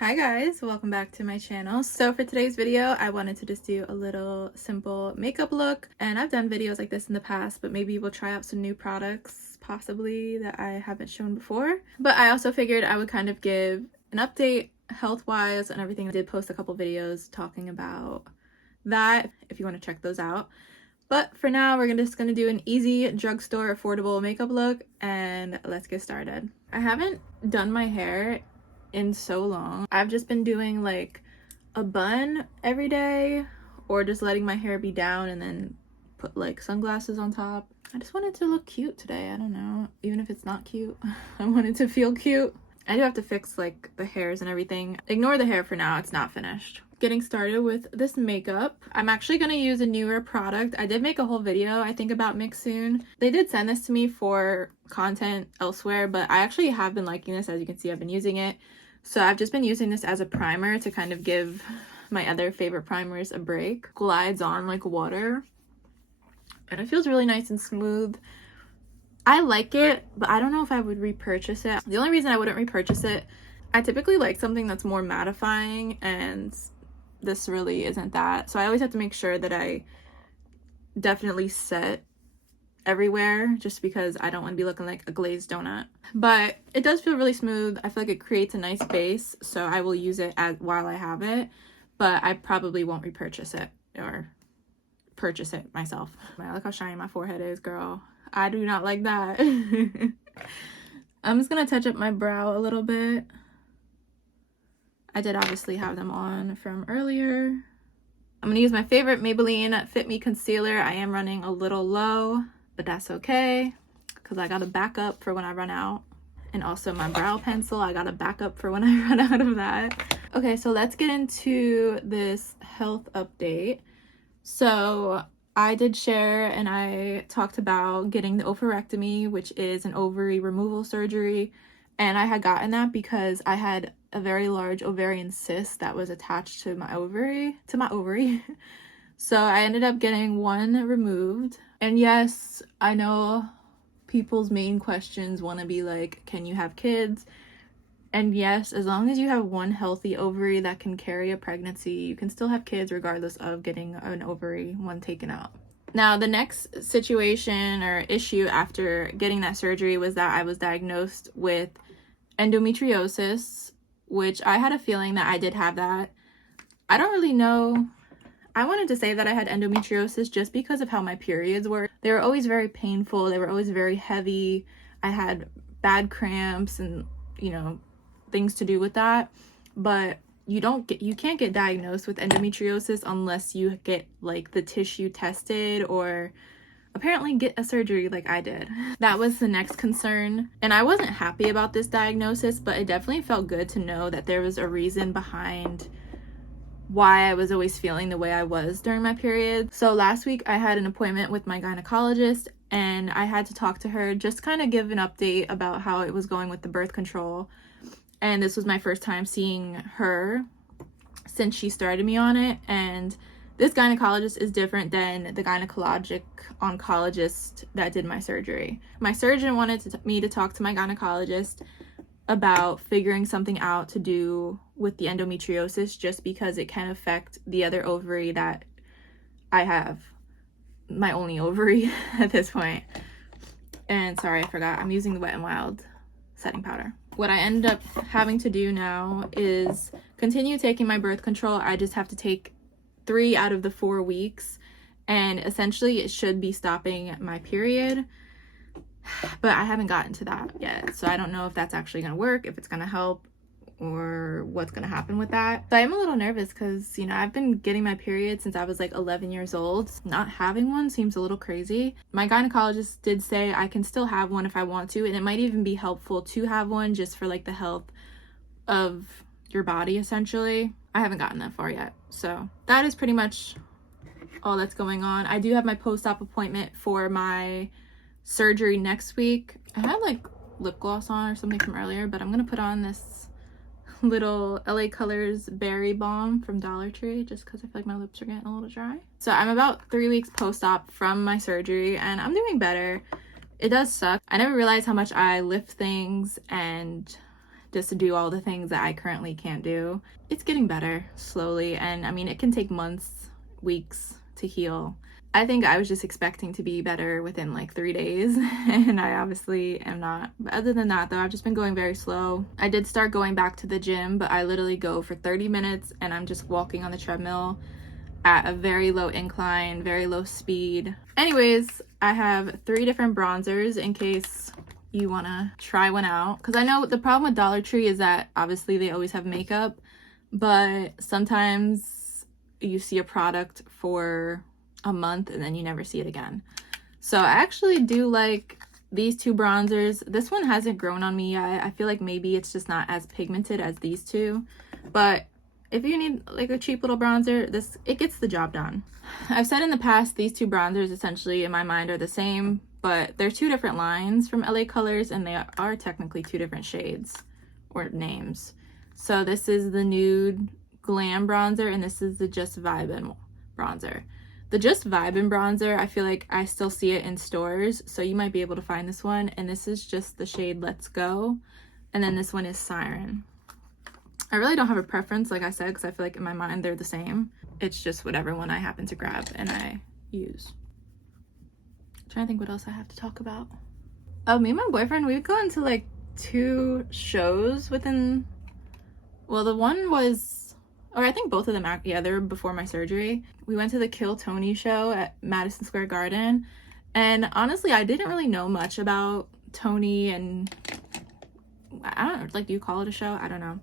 Hi guys, welcome back to my channel. So for today's video, I wanted to just do a little simple makeup look, and I've done videos like this in the past, but maybe we'll try out some new products possibly that I haven't shown before. But I also figured I would kind of give an update health-wise and everything. I did post a couple videos talking about that if you want to check those out. But for now, we're just gonna do an easy drugstore affordable makeup look, and let's get started. I haven't done my hair in so long. I've just been doing like a bun every day, or just letting my hair be down and then put like sunglasses on top. I just wanted to look cute today. I don't know, even if it's not cute. I wanted to feel cute. I do have to fix like the hairs and everything. Ignore the hair for now, it's not finished. Getting started with this makeup. I'm actually going to use a newer product. I did make a whole video, I think, about Mixsoon. They did send this to me for content elsewhere, but I actually have been liking this. As you can see, I've been using it. So I've just been using this as a primer to kind of give my other favorite primers a break. Glides on like water. And it feels really nice and smooth. I like it, but I don't know if I would repurchase it. The only reason I wouldn't repurchase it, I typically like something that's more mattifying, and this really isn't that. So I always have to make sure that I definitely set everywhere, just because I don't want to be looking like a glazed donut. But it does feel really smooth. I feel like it creates a nice base, so I will use it while I have it, but I probably won't repurchase it or purchase it myself. Look how shiny my forehead is, girl. I do not like that. I'm just gonna touch up my brow a little bit. I did obviously have them on from earlier. I'm gonna use my favorite Maybelline Fit Me concealer. I am running a little low, but that's okay, because I got a backup for when I run out. And also my brow pencil, I got a backup for when I run out of that. Okay, so let's get into this health update. So I did share and I talked about getting the ovarectomy, which is an ovary removal surgery. And I had gotten that because I had a very large ovarian cyst that was attached to my ovary. So I ended up getting one removed. And yes, I know people's main questions want to be like, can you have kids? And yes, as long as you have one healthy ovary that can carry a pregnancy, you can still have kids regardless of getting an ovary one taken out. Now, the next situation or issue after getting that surgery was that I was diagnosed with endometriosis, which I had a feeling that I did have that. I don't really know. I wanted to say that I had endometriosis just because of how my periods were. They were always very painful. They were always very heavy. I had bad cramps and, you know, things to do with that. But you can't get diagnosed with endometriosis unless you get like the tissue tested or apparently get a surgery like I did. That was the next concern. And I wasn't happy about this diagnosis, but it definitely felt good to know that there was a reason behind why I was always feeling the way I was during my period. So last week I had an appointment with my gynecologist, and I had to talk to her, just kind of give an update about how it was going with the birth control. And this was my first time seeing her since she started me on it. And this gynecologist is different than the gynecologic oncologist that did my surgery. My surgeon wanted me to talk to my gynecologist about figuring something out to do with the endometriosis, just because it can affect the other ovary that I have, my only ovary at this point. And sorry, I forgot, I'm using the Wet n Wild setting powder. What I ended up having to do now is continue taking my birth control. I just have to take 3 out of the 4 weeks, and essentially it should be stopping my period, but I haven't gotten to that yet. So I don't know if that's actually going to work, if it's going to help, or what's going to happen with that. But I'm a little nervous because, you know, I've been getting my period since I was like 11 years old. Not having one seems a little crazy. My gynecologist did say I can still have one if I want to, and it might even be helpful to have one just for like the health of your body, essentially. I haven't gotten that far yet. So that is pretty much all that's going on. I do have my post-op appointment for my surgery next week. I had like lip gloss on or something from earlier, but I'm gonna put on this little LA Colors Berry Balm from Dollar Tree just because I feel like my lips are getting a little dry. So I'm about 3 weeks post-op from my surgery, and I'm doing better. It does suck. I never realized how much I lift things and just to do all the things that I currently can't do. It's getting better slowly, and I mean, it can take months, weeks to heal. I think I was just expecting to be better within like 3 days, and I obviously am not. But other than that, though, I've just been going very slow. I did start going back to the gym, but I literally go for 30 minutes and I'm just walking on the treadmill at a very low incline, very low speed. Anyways, I have 3 different bronzers in case you want to try one out, because I know the problem with Dollar Tree is that obviously they always have makeup, but sometimes you see a product for a month and then you never see it again. So I actually do like these 2 bronzers. This one hasn't grown on me yet. I feel like maybe it's just not as pigmented as these 2, but if you need like a cheap little bronzer, it gets the job done. I've said in the past, these 2 bronzers essentially in my mind are the same, but they're 2 different lines from LA Colors, and they are technically 2 different shades or names. So this is the Nude Glam bronzer, and this is the Just Vibin' bronzer. The Just Vibin' bronzer, I feel like I still see it in stores, so you might be able to find this one. And this is just the shade Let's Go, and then this one is Siren. I really don't have a preference, like I said, because I feel like in my mind they're the same. It's just whatever one I happen to grab and I use. I'm trying to think what else I have to talk about. Oh, me and my boyfriend, we've gone to like 2 shows within, well, the one was, or I think both of them, yeah, they were before my surgery. We went to the Kill Tony show at Madison Square Garden, and honestly, I didn't really know much about Tony, and I don't know, like, do you call it a show? I don't know.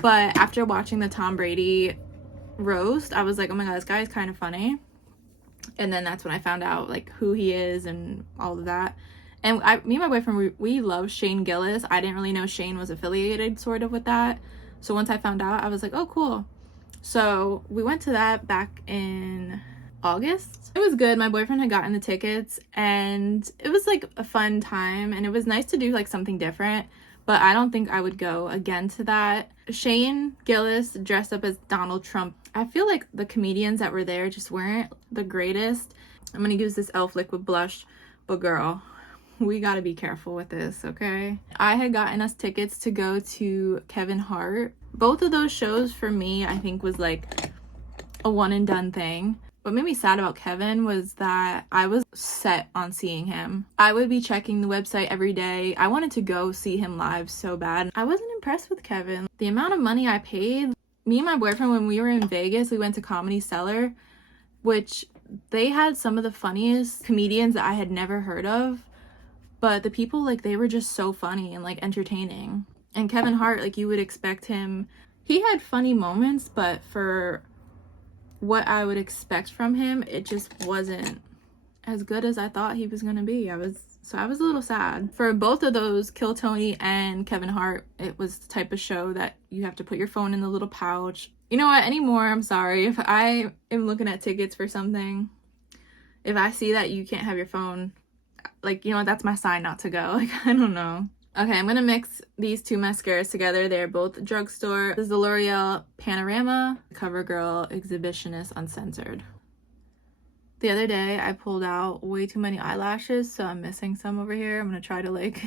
But after watching the Tom Brady roast, I was like, oh my god, this guy is kind of funny. And then that's when I found out like who he is and all of that. And me and my boyfriend, we love Shane Gillis. I didn't really know Shane was affiliated sort of with that. So once I found out, I was like, oh, cool. So we went to that back in August. It was good. My boyfriend had gotten the tickets, and it was like a fun time, and it was nice to do like something different, but I don't think I would go again to that. Shane Gillis dressed up as Donald Trump. I feel like the comedians that were there just weren't the greatest. I'm gonna use this e.l.f. liquid blush, but girl, we gotta be careful with this, okay? I had gotten us tickets to go to Kevin Hart. Both of those shows for me, I think, was like a one and done thing. What made me sad about Kevin was that I was set on seeing him. I would be checking the website every day. I wanted to go see him live so bad. I wasn't impressed with Kevin. The amount of money I paid, me and my boyfriend, when we were in Vegas, we went to Comedy Cellar, which they had some of the funniest comedians that I had never heard of. But the people, like, they were just so funny and, like, entertaining. And Kevin Hart, like, you would expect him. He had funny moments, but for what I would expect from him, it just wasn't as good as I thought he was gonna be. I was a little sad. For both of those, Kill Tony and Kevin Hart, it was the type of show that you have to put your phone in the little pouch. You know what? Anymore, I'm sorry. If I am looking at tickets for something, if I see that you can't have your phone, like, you know, that's my sign not to go. Like, I don't know. Okay, I'm gonna mix these 2 mascaras together. They're both drugstore. This is the L'Oreal Panorama CoverGirl Exhibitionist Uncensored. The other day, I pulled out way too many eyelashes, so I'm missing some over here. I'm gonna try to, like,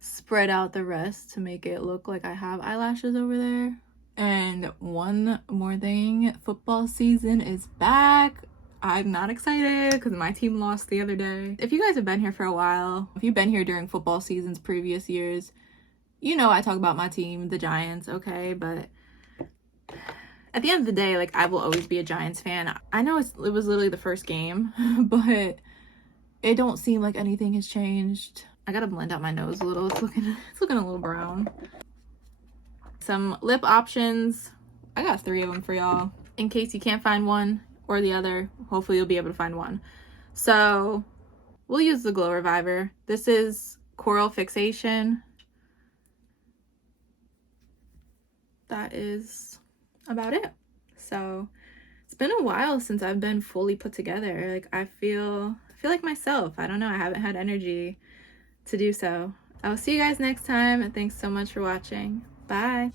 spread out the rest to make it look like I have eyelashes over there. And one more thing, football season is back. I'm not excited because my team lost the other day. If you guys have been here for a while, if you've been here during football seasons previous years, you know I talk about my team, the Giants, okay? But at the end of the day, like, I will always be a Giants fan. I know it was literally the first game, but it don't seem like anything has changed. I gotta blend out my nose a little. It's looking a little brown. Some lip options. I got 3 of them for y'all. In case you can't find one or the other, hopefully you'll be able to find one. So we'll use the Glow Reviver. This is Coral Fixation. That is about it. So it's been a while since I've been fully put together. Like, I feel like myself. I don't know, I haven't had energy to do so. I'll see you guys next time, and thanks so much for watching. Bye.